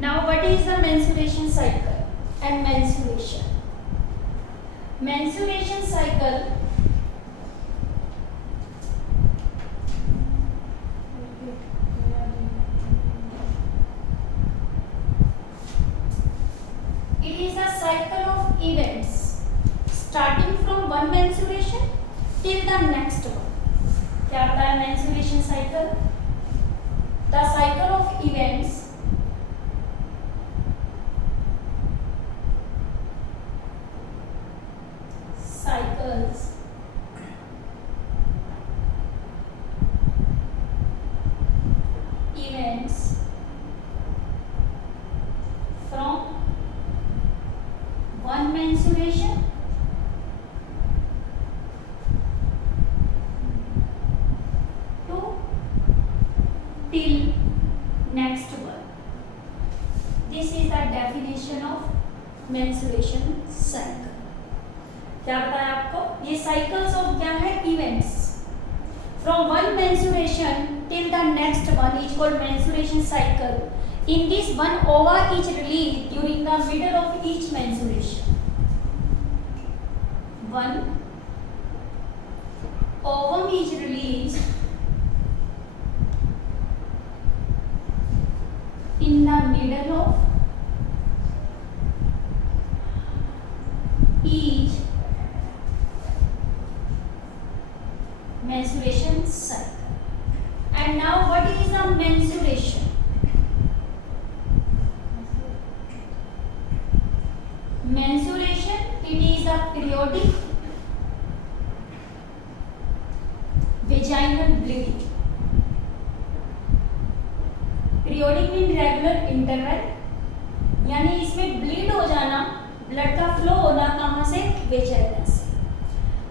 Now what is the menstruation cycle and menstruation? Menstruation cycle it is a cycle of events starting from one menstruation till the next one. क्या बताया menstruation cycle? The cycle of events cycles events from one menstruation to till next one. This is the definition of menstruation cycle. क्या बताया आपको? ये cycles of क्या है? Events. From one menstruation till the next one is called menstruation cycle. In this, one ova is released during the middle of each menstruation. One ovum is released in the middle of each menstruation cycle. And now what is the menstruation? Menstruation, it is a periodic vaginal bleeding. Periodic mean regular interval, यानी इसमें bleed हो जाना, blood का flow होना कहाँ से? Vagina से.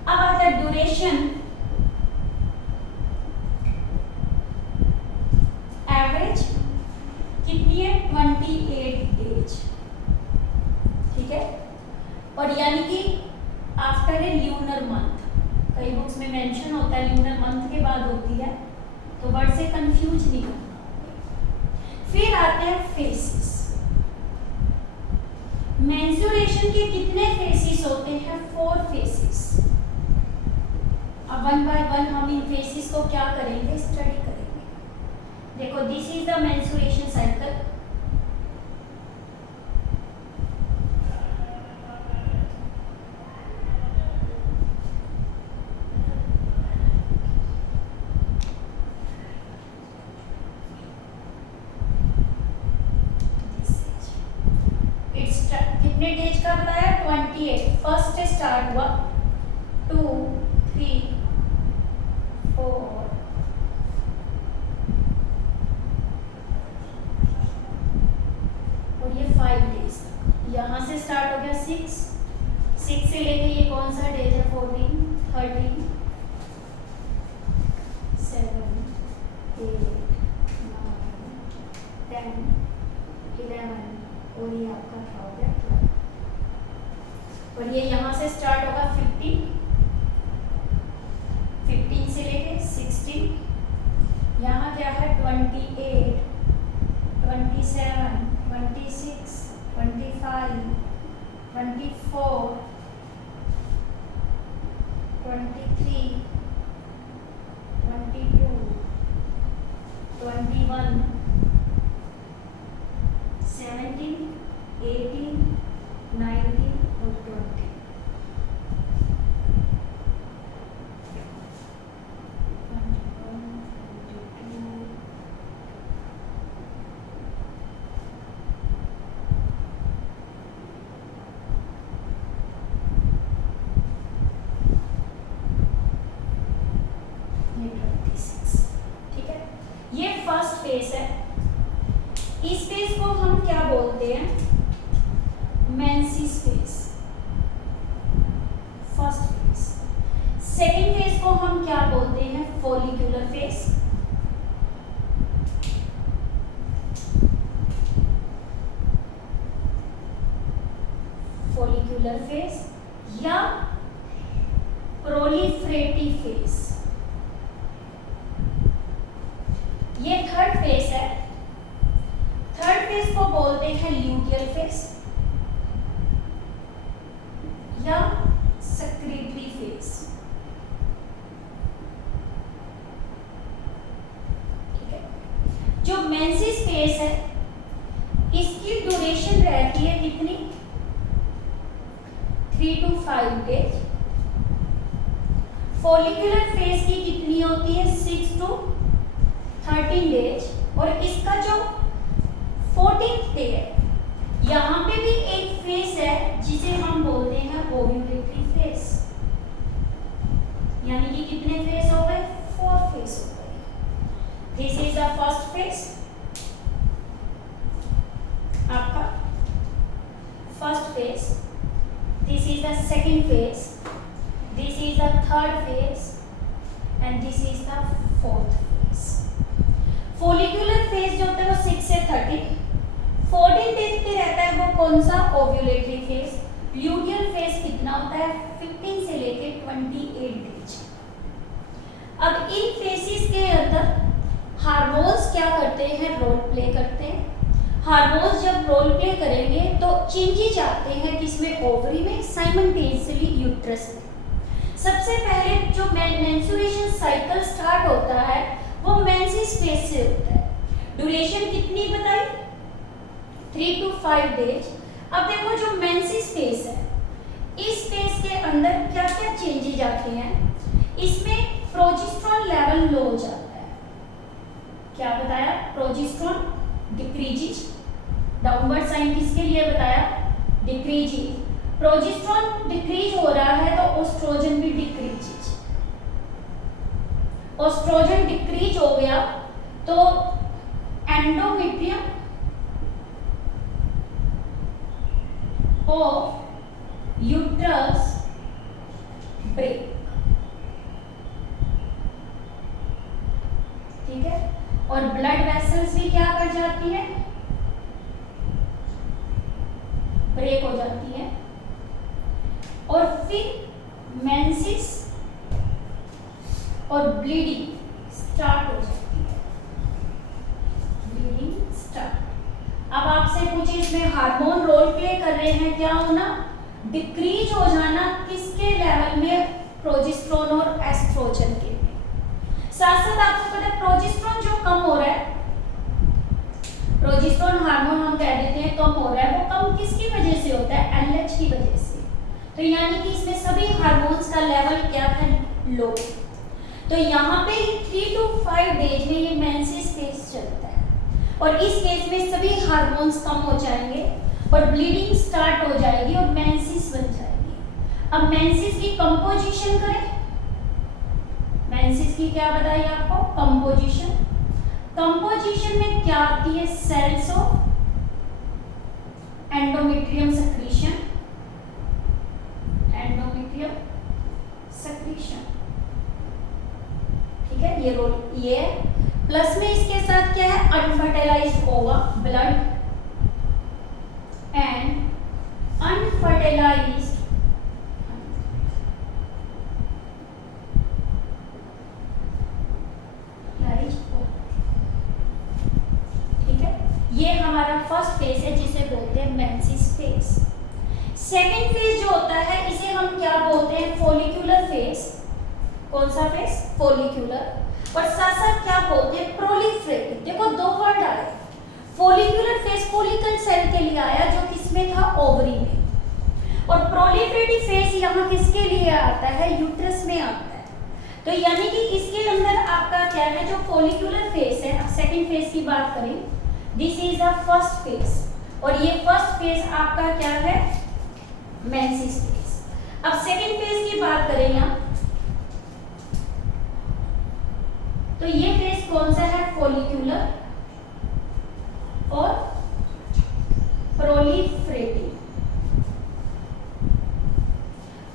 अब आता है ड्यूरेशन. एवरेज कितनी है? 28 डेज. ठीक है. और यानी कि आफ्टर ए ल्यूनर मंथ, कई बुक्स में मेंशन होता है ल्यूनर मंथ के बाद होती है, तो वर्ड से कंफ्यूज नहीं करना. फिर आते हैं फेसेस. मेंस्ट्रुएशन के कितने फेसेस होते हैं? 4 फेसेस. अब वन बाय वन हम इन फेसेस को क्या करेंगे? स्टडी करेंगे. देखो, this is the menstruation cycle. कितने डेज का बताया? 28. फर्स्ट स्टार्ट हुआ 2, 3, 4, और ये 5 डेज. यहाँ से स्टार्ट हो गया 6 से लेके ये कौन सा डेज है? 14, 13, 7, 8, 9, 10, 11, और ये आपका क्या हो गया? 12. और ये यहाँ से स्टार्ट होगा 15 से लेके 16. यहाँ क्या है? 28, 27, 26, 25, 24, 23, 22, 21, 17, 18, 19 और 20. ये 26. ठीक है. ये फर्स्ट फेज है. इस फेज को हम क्या बोलते हैं? Menses phase. First phase. Second phase को हम क्या बोलते हैं? Follicular phase. फॉलिक्यूलर फेज या प्रोलिफरेटिव फेज. ये थर्ड फेज है. थर्ड फेज को बोलते हैं ल्यूटियल फेज या सेक्रेटरी फेज। ठीक है, जो मेंसेस फेज है इसकी ड्यूरेशन रहती है कितनी, 3 to 5 डेज। फॉलिकुलर फेज की कितनी होती है, 6 to 13 डेज। और इसका जो 14th डे है, यहाँ पे भी एक फेज है जिसे हम बोलते हैं ओव्यूलेटरी फेज। यानी कि कितने फेज हो गए, 4 फेज हो गए। This is the first phase, आपका first phase. This is the second phase, this is the third phase and this is the fourth phase. Follicular phase जो होता है वो 6 से 13, 14 डेज पे रहता है, वो कौन सा, ओव्यूलेटरी फेज। ल्यूटियल फेज कितना होता है, 15 से लेके 28 डेज। अब इन फेजेस के अंदर हार्मोन्स क्या करते हैं, रोल प्ले करते हैं। हार्मोन्स जब रोल प्ले करेंगे तो चेंजेस आते हैं किसमें, ओवरी में, साइमल्टेनियसली यूट्रस में। सबसे पहले जो मेंस्ट्रुएशन साइकिल स्टार्ट होता है वो मेंसेस फेज से होता है। ड्यूरेशन कितनी बताई, 3 to 5 डेज। अब देखो जो मेंसेस फेज है, इस फेज के अंदर क्या क्या चेंजेस आते हैं, इसमें प्रोजेस्टेरोन लेवल लो हो जाता है। क्या बताया, प्रोजेस्टेरोन डिक्रीजेज, डाउनवर्ड साइन किसके लिए बताया, डिक्रीजेज। प्रोजेस्टेरोन डिक्रीज हो रहा है तो एस्ट्रोजन भी डिक्रीजेज। एस्ट्रोजन डिक्रीज हो गया तो एंडोमेट्रियम ऑफ यूट्रस ब्रेक। ठीक है, और ब्लड वेसल्स भी क्या कर जाती है, ब्रेक हो जाती है। और फिर मेंसेस और ब्लीडिंग स्टार्ट हो जाती है, ब्लीडिंग स्टार्ट। अब आपसे पूछे इसमें हार्मोन रोल प्ले कर रहे हैं, क्या होना, डिक्रीज हो जाना किसके लेवल में, प्रोजेस्टेरोन और एस्ट्रोजन के में। साथ साथ आपको पता है प्रोजेस्टेरोन जो कम हो रहा है, प्रोजेस्टेरोन हार्मोन हम कह देते हैं कम हो रहा है, वो कम किसकी वजह से होता है, एलएच की वजह से। तो यानी कि इसमें सभी हार्मोन्स का लेवल क्या था, लो। तो यहाँ पे 3 to 5 डेज में ये मेंसेस फेज चलता है और इस फेज में सभी हार्मोन्स कम हो जाएंगे और ब्लीडिंग स्टार्ट हो जाएगी और मेंसेस बन जाएगी। अब मेंसेस की कंपोजिशन करें, मेंसेस की क्या बताइए आपको, कंपोजिशन। कंपोजिशन में क्या आती है, cells of endometrium secretion, endometrium secretion. ठीक है, ये रोल ये है। प्लस में इसके साथ क्या है, अनफर्टिलाइज्ड ओवा, ब्लड एंड अनफर्टिलाइज्ड ये हमारा फर्स्ट फेज है जिसे बोलते हैं मेंसेस फेज। सेकेंड फेज जो होता है इसे हम क्या बोलते हैं, फॉलिकुलर फेज। कौन सा फेज, फॉलिकुलर। और साथ साथ क्या बोलते हैं, प्रोलिफरेटिव। देखो दो वर्ड आए, फॉलिकुलर फेज फॉलिकल सेल के लिए आया जो किसमें था, ओवरी में, और प्रोलिफरेटिव फेज यहाँ किसके लिए आता है, यूट्रस में आता है। तो यानी कि इसके अंदर आपका क्या है, जो फॉलिकुलर फेज है, अब सेकेंड फेज की बात करें, this is the first phase और ये फर्स्ट फेज आपका क्या है, मेंसेस फेज। अब सेकेंड फेज की बात करें यहाँ, तो ये फेज कौन सा है, फॉलिकुलर और प्रोलिफरेटिव।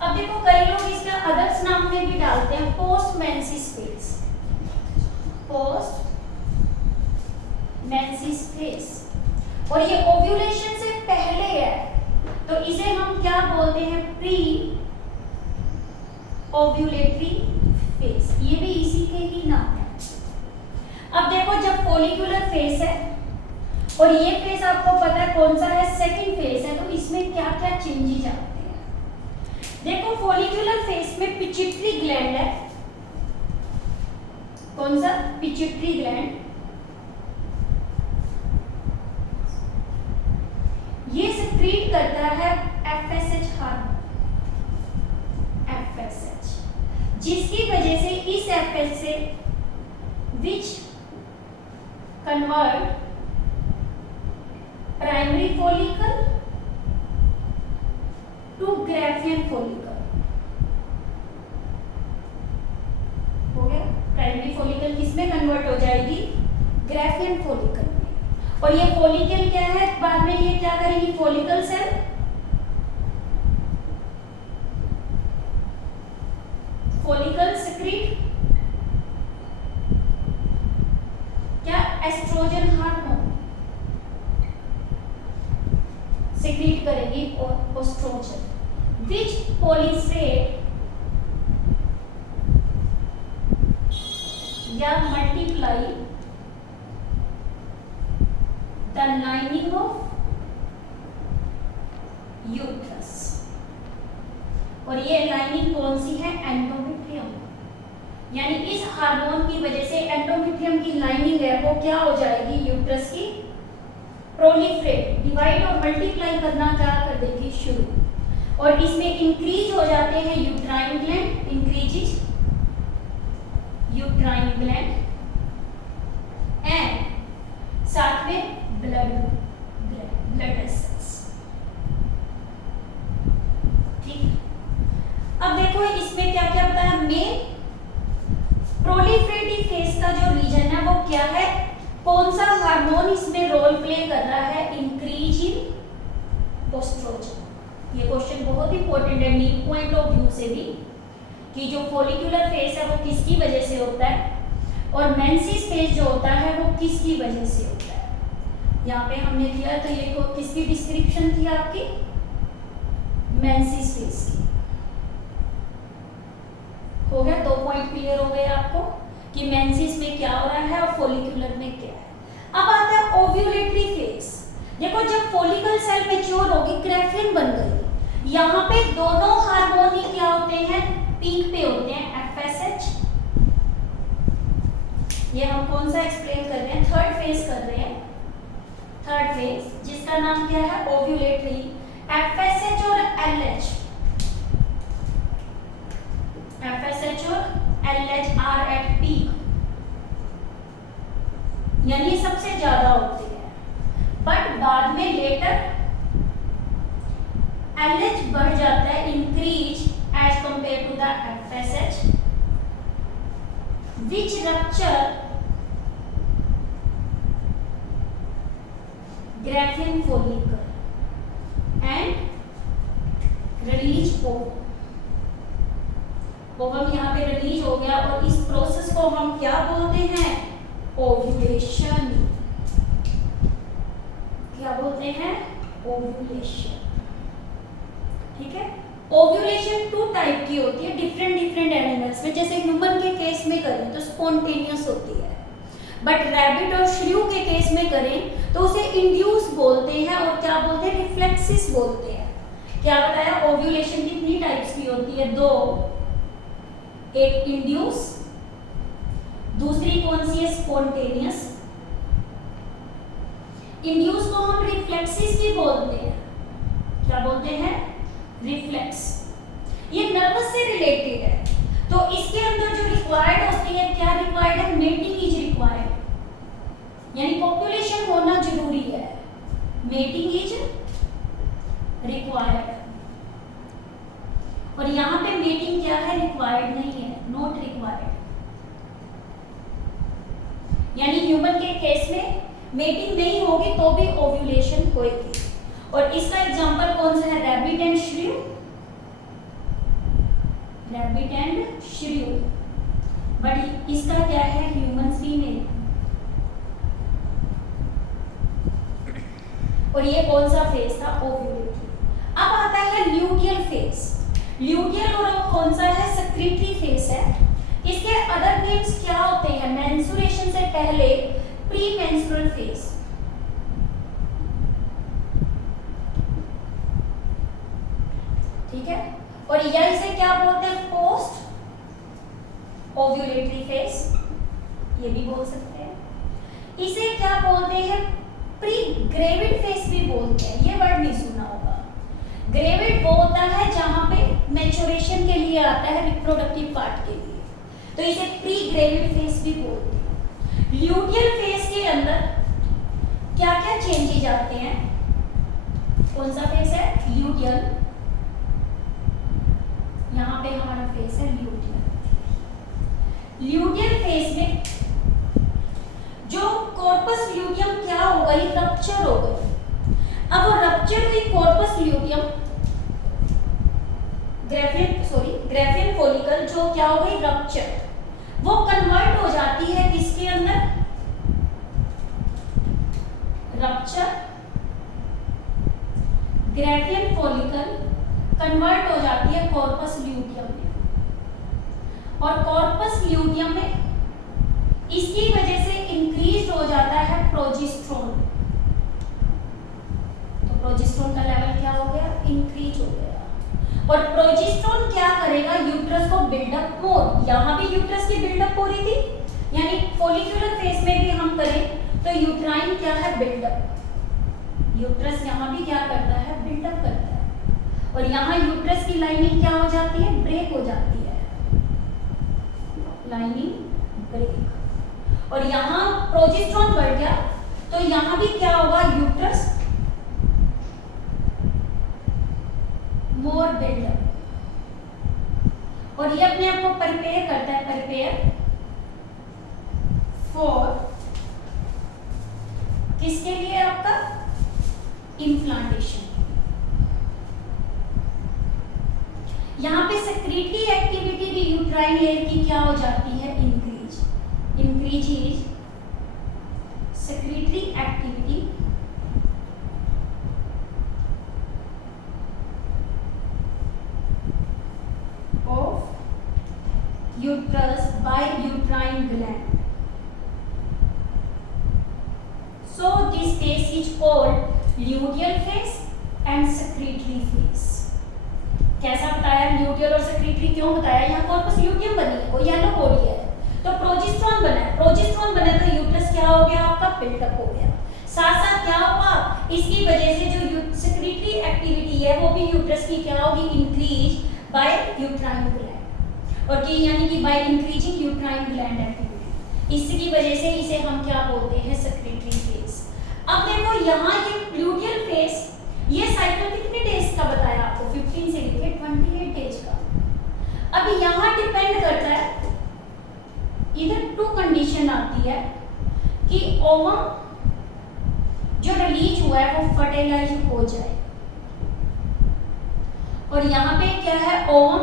अब देखो कई लोग इसका अदर्स नाम में भी डालते हैं, post menses phase, post menses phase. और ये ओव्यूलेशन से पहले है तो इसे हम क्या बोलते हैं, प्री ओव्यूलेटरी फेज। ये भी इसी के ही नाम है। अब देखो जब फॉलिकुलर फेज है और ये फेज आपको पता है कौन सा है, सेकंड फेज है। तो इसमें क्या क्या चेंजेस आते हैं, देखो फॉलिकुलर फेज में पिट्यूटरी ग्लैंड है, कौन सा, पिट्यूटरी ग्लैंड, ये सिक्रीट करता है एफएसएच हार्मोन, एफएसएच, जिसकी वजह से इस FSH which convert primary follicle to Graafian follicle, हो गया। प्राइमरी फॉलिकल किसमें कन्वर्ट हो जाएगी, ग्राफियन फॉलिकल में। और ये फॉलिकल क्या है, बाद में ये क्या करेगी, फॉलिकल सेल फॉलिकल सिक्रीट क्या, एस्ट्रोजन हार्मोन सिक्रीट करेगी, और एस्ट्रोजन विच पॉलीसेट या multiply the lining of uterus. और ये लाइनिंग कौन सी है, एंडोमेट्रियम, यानी इस हार्मोन की वजह से एंडोमेट्रियम की लाइनिंग है वो क्या हो जाएगी, यूट्रस की प्रोलिफरेट, डिवाइड और मल्टीप्लाई करना क्या कर देगी, शुरू। और इसमें इंक्रीज हो जाते हैं uterine gland, increases uterine gland and साथ में ब्लड वेसल्स, ठीक। अब देखो इसमें क्या क्या बताया, मेन प्रोलिफरेटिव फेज का जो रीजन है वो क्या है, कौन सा हार्मोन इसमें रोल प्ले कर रहा है, इंक्रीज इन एस्ट्रोजन। ये क्वेश्चन बहुत इंपॉर्टेंट है नीड पॉइंट ऑफ व्यू से भी, कि जो फॉलिकुलर फेज है वो किसकी वजह से होता है, और मेंसिस फेज जो होता है वो किसकी वजह से होता है। यहाँ पे हमने दिया तो ये को किसकी डिस्क्रिप्शन थी आपकी, मेंसिस फेज की। हो गया, 2 पॉइंट क्लियर हो गए आपको कि मेंसिस में क्या हो रहा है और फॉलिकुलर में क्या है। अब आता है ओव्यूलेटरी फेज। देखो जब फॉलिकल सेल मैच्योर होगी, ग्राफियन बन गई, यहाँ पे दोनों हार्मोन ही क्या होते हैं, पीक पे होते हैं, एफएसएच। ये हम कौन सा एक्सप्लेन कर रहे हैं, थर्ड फेज कर रहे हैं, थर्ड फेज जिसका नाम क्या है, ओव्यूलेटरी। एफएसएच और एलएच, एफएसएच और एलएच आर एट पीक, यानी सबसे ज्यादा होती है, बट बाद में लेटर एलएच बढ़ जाता है, increase as compare to the FSH, which rupture Graafian follicle and release ovum। Ovum यहाँ पे रिलीज हो गया, और इस प्रोसेस को हम क्या बोलते हैं, ओव्यूलेशन। क्या बोलते हैं, ओव्यूलेशन, ठीक है। ओव्यूलेशन 2 टाइप की होती है डिफरेंट एनिमल्स में। जैसे ह्यूमन के केस में करें तो स्पॉन्टेनियस होती है, बट रैबिट और श्रियू के केस में करें तो उसे इंड्यूस बोलते हैं, और क्या बोलते हैं, रिफ्लेक्सिस बोलते हैं। क्या बताया, ओव्यूलेशन कितनी टाइप्स की होती है, 2, एक इंड्यूस, दूसरी कौन सी है, स्पॉन्टेनियस। इंड्यूस को हम रिफ्लेक्सिस भी बोलते हैं, क्या बोलते हैं, रिफ्लेक्स। ये नर्वस से रिलेटेड है, तो इसके अंदर जो रिक्वायर्ड होती है, क्या रिक्वायर्ड है, मेटिंग इज रिक्वायर्ड, यानी पॉपुलेशन होना जरूरी है, मेटिंग इज रिक्वायर्ड। और यहाँ पे मेटिंग क्या है, रिक्वायर्ड नहीं है, नॉट रिक्वायर्ड। यानी ह्यूमन के केस में मेटिंग नहीं होगी तो भी ओव्यूलेशन होगी। और इसका एग्जांपल कौन सा है, rabbit and shrew, rabbit and shrew. But इसका क्या है, ह्यूमन फीमेल। और ये कौन सा फेज था, ओव्यूलेटरी। अब आता है ल्यूटियल फेज। ल्यूटियल और कौन सा है, सेक्रेटरी फेज है। इसके अदर नेम्स क्या होते हैं, मेंस्ट्रुएशन से पहले प्री मेंस्ट्रुअल फेज, ठीक है, और या इसे क्या बोलते हैं, पोस्ट ओव्यूलेटरी फेज, ये भी बोल सकते हैं। इसे क्या बोलते हैं, प्री ग्रेविड फेज भी बोलते हैं, ये वर्ड नहीं सुना होगा। ग्रेविड वो होता है जहां पे मैच्योरेशन के लिए आता है, रिप्रोडक्टिव पार्ट के लिए, तो इसे प्री ग्रेविड फेज भी बोलते हैं। ल्यूटियल फेज के अंदर क्या क्या चेंजेज आते हैं, कौन सा फेज है, ल्यूटियल, यहाँ पे हमारा फेज है ल्यूटियल। ल्यूटियल फेज में जो कॉर्पस ल्यूटियम क्या हो गई, रप्चर हो गई। अब वो रप्चर हुई कॉर्पस ल्यूटियम, ग्राफियन फॉलिकल जो क्या हो गई, रप्चर, वो कन्वर्ट हो जाती है किसके अंदर, रप्चर ग्राफियन फॉलिकल कन्वर्ट हो जाती है कॉर्पस ल्यूटियम में, और कॉर्पस ल्यूटियम में इसकी वजह से इंक्रीज हो जाता है प्रोजेस्टेरोन, तो प्रोजेस्टेरोन का लेवल क्या हो गया, इंक्रीज हो गया। और प्रोजेस्टेरोन क्या करेगा, यूट्रस को बिल्डअप मोर, यहाँ भी यूट्रस की बिल्डअप हो रही थी, यानी फॉलिकुलर फेज में भी हम करें तो यूट्राइन क्या है, बिल्डअप, यूट्रस यहाँ भी क्या करता है, बिल्डअप करता है, और यहाँ यूट्रस की लाइनिंग क्या हो जाती है, ब्रेक हो जाती है, लाइनिंग ब्रेक, और यहाँ प्रोजेस्टेरोन बढ़ गया तो यहाँ भी क्या होगा, यूट्रस मोर बिल्डअप, और ये अपने आप को प्रिपेयर करता है, प्रिपेयर फॉर किसके लिए, आपका इम्प्लांटेशन। यहाँ पे सेक्रेटरी एक्टिविटी भी यूट्राइन लेयर की क्या हो जाती है, increase is secretory activity of uterus by uterine gland, so this phase is called luteal phase and secretory phase। कैसा बताया, ल्यूटियल और सेक्रेटरी क्यों बताया, यहाँ कॉर्पस ल्यूटियम बनी है, वो येलो बॉडी है, तो प्रोजेस्टेरोन बना है, प्रोजेस्टेरोन बना तो यूट्रस क्या हो गया, आपका बिल्डअप हो गया। साथ साथ क्या होगा, इसकी वजह से जो सेक्रेटरी एक्टिविटी है वो भी यूट्रस की क्या होगी, इंक्रीज बाय यूट्राइन ग्लैंड, और कि यानी कि by increasing uterine gland activity, इसकी वजह से इसे हम क्या बोलते हैं, सेक्रेटरी फेज। अब देखो यहाँ ये ल्यूटियल फेज, ये साइकिल कितने डेज का बताया आपको, 15 से लेकर 28 डेज का। अब यहाँ डिपेंड करता है, इधर 2 कंडीशन आती है कि ओवम जो रिलीज हुआ है वो फर्टिलाइज हो जाए, और यहाँ पे क्या है, ओवम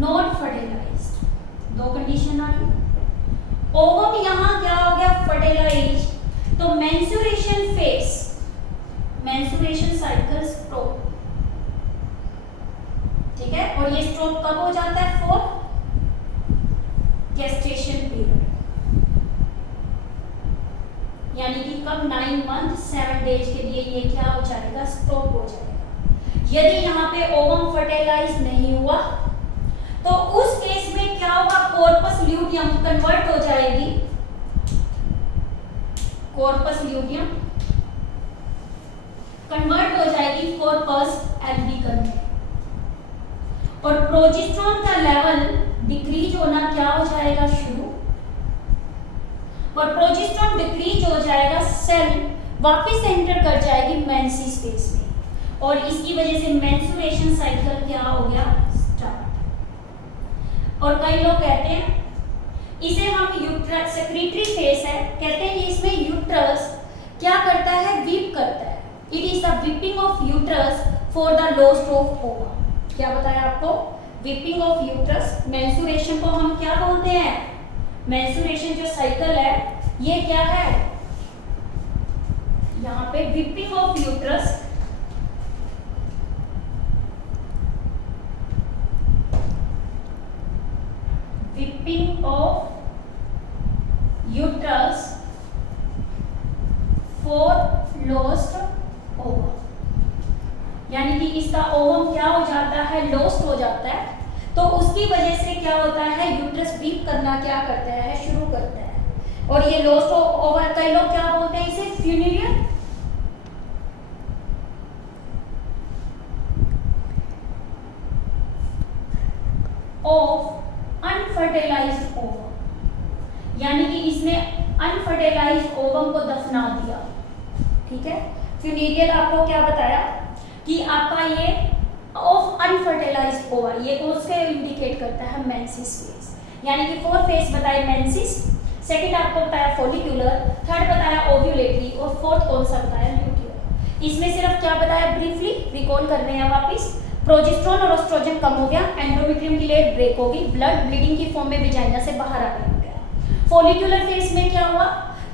नॉट फर्टिलाइज्ड, 2 कंडीशन आ गई। ओवम यहाँ क्या हो गया, फर्टिलाइज, तो menstruation phase, menstruation cycle stop, ठीक है, और ये स्टॉप कब हो जाता है, फॉर गेस्टेशन पीरियड, यानी कि कब, 9 मंथ 7 डेज के लिए ये क्या हो जाएगा, स्टॉप हो जाएगा। यदि यहाँ पे ओवम फर्टिलाइज नहीं हुआ तो उस केस में क्या होगा, कॉर्पस ल्यूटियम कन्वर्ट हो जाएगी, कॉर्पस ल्यूटियम कन्वर्ट हो जाएगी कॉर्पस एल्बिकम में, और प्रोजेस्टेरोन का लेवल डिक्रीज होना क्या हो जाएगा, शुरू, और प्रोजेस्टेरोन डिक्रीज हो जाएगा, सेल वापस एंटर कर जाएगी मेंसेस फेज में, और इसकी वजह से मेंस्ट्रुएशन साइकिल क्या हो गया, स्टार्ट। और कई लोग कहते हैं इसे हम यूट्रस सेक्रेटरी फेज है, कहते हैं इसमें यूट्रस क्या करता है, वीप करता है, it is the weeping of uterus for the lost of ovum. क्या बताया आपको, वीपिंग ऑफ यूट्रस, मेंस्ट्रुएशन को हम क्या बोलते हैं, मेंस्ट्रुएशन जो साइकिल है ये क्या है, यहाँ पे weeping of uterus, weeping of uterus for lost ovum, यानी कि इसका ओवम क्या हो जाता है, लॉस्ट हो जाता है, तो उसकी वजह से क्या होता है, यूट्रस बीप करना क्या करता है, शुरू करता है। और ये लॉस्ट ओवर, कई लोग क्या बोलते हैं इसे, फ्यूनिरियल ऑफ अनफर्टिलाइज्ड ओवम, यानी कि इसने अनफर्टिलाइज्ड ओवम को दफना दिया। ठीक है, फ्यूनिरियल आपको क्या बताया कि आपका ये ऑफ अनफर्टिलाइज्ड ओवा, ये उसके इंडिकेट करता है मेंसिस फेज, यानी कि 4 फेज बताए मेंसिस, सेकंड आपको बताया फॉलिक्यूलर, थर्ड बताया ओव्यूलेटरी और फोर्थ कौन सा बताया, ल्यूटियर। इसमें सिर्फ क्या बताया, ब्रीफली रिकॉल कर रहे हैं वापस, प्रोजेस्टेरोन और एस्ट्रोजन कम हो गया, एंडोमेट्रियम की लेयर ब्रेक होगी, ब्लड ब्लीडिंग की फॉर्म में विजाइना से बाहर आने लग गया। फॉलिक्यूलर फेज में क्या हुआ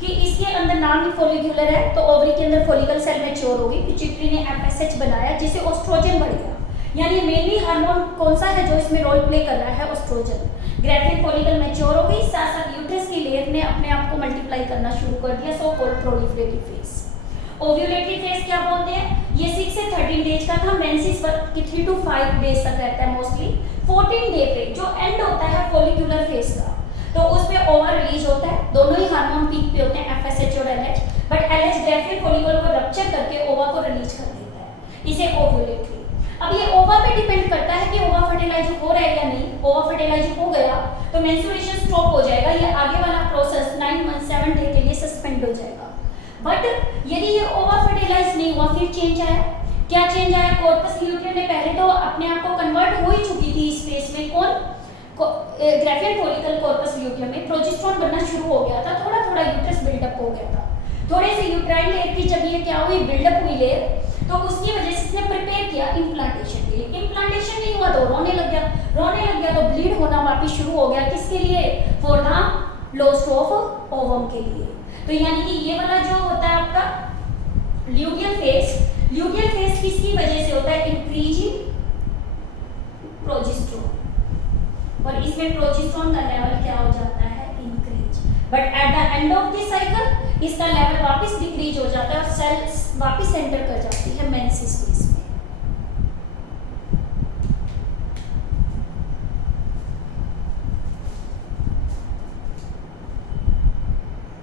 कि इसके अंदर नाम ही फॉलिक्यूलर है, तो ओवरी के अंदर फॉलिकल सेल मैच्योर होगी, पिट्यूटरी ने एफएसएच बनाया जिससे एस्ट्रोजन बढ़ गया, यानी मेनली हार्मोन कौन सा है जो इसमें रोल प्ले कर रहा है, एस्ट्रोजन। ग्रेविड फॉलिकल मैच्योर हो गई, साथ साथ यूट्रस की लेयर ने अपने आप को मल्टीप्लाई करना शुरू कर दिया, so called proliferative phase. Ovulatory phase क्या बोलते हैं, ये 6 से 13 डेज का था, मेंसिस की 3 to 5 डेज तक रहता है मोस्टली। 14 डे पे जो एंड होता है फॉलिक्यूलर फेज का, तो उसमें ओवा रिलीज होता है, दोनों ही हार्मोन पीक पे होते हैं, एफएसएच और LH, but LH gravid follicle को रप्चर करके ओवा को रिलीज कर देता है, इसे ओव्यूलेटरी। अब ये ओवा पे डिपेंड करता है कि ओवा फर्टिलाइज हो रहा है या नहीं। ओवा फर्टिलाइज हो गया तो मेंस्ट्रुएशन स्टॉप हो जाएगा, ये आगे वाला प्रोसेस 9 मंथ 7 डे के लिए सस्पेंड हो जाएगा। बट यदि ये ओवा फर्टिलाइज नहीं हुआ, फिर चेंज आया, क्या चेंज आया, कॉर्पस ल्यूटियम ने पहले तो अपने आप को कन्वर्ट हो ही चुकी थी इस फेज में, कौन, ग्रेविड फॉलिकल कॉर्पस ल्यूटियम में प्रोजेस्टेरोन बनना शुरू हो गया था, थोड़ा थोड़ा यूट्रस बिल्डअप हो गया था, थोड़े से यूट्राइन लेयर की जब ये क्या हुई, बिल्डअप हुई लेयर, तो उसकी वजह से इसने प्रिपेयर किया इम्प्लांटेशन के लिए। इम्प्लांटेशन नहीं हुआ तो रोने लग गया, रोने लग गया तो ब्लीड होना वापस शुरू हो गया, किसके लिए, for the loss of ovum के लिए। तो यानी कि ये वाला जो होता है आपका ल्यूटियल फेज, ल्यूटियल फेज किसकी वजह से होता है, इंक्रीज इन प्रोजेस्टेरोन, और इसमें प्रोजेस्टेरोन का लेवल क्या हो जाता है, increase, but at the end of the cycle इसका लेवल वापस डिक्रीज हो जाता है और सेल्स वापस एंटर कर जाती है मेंसिस फेज।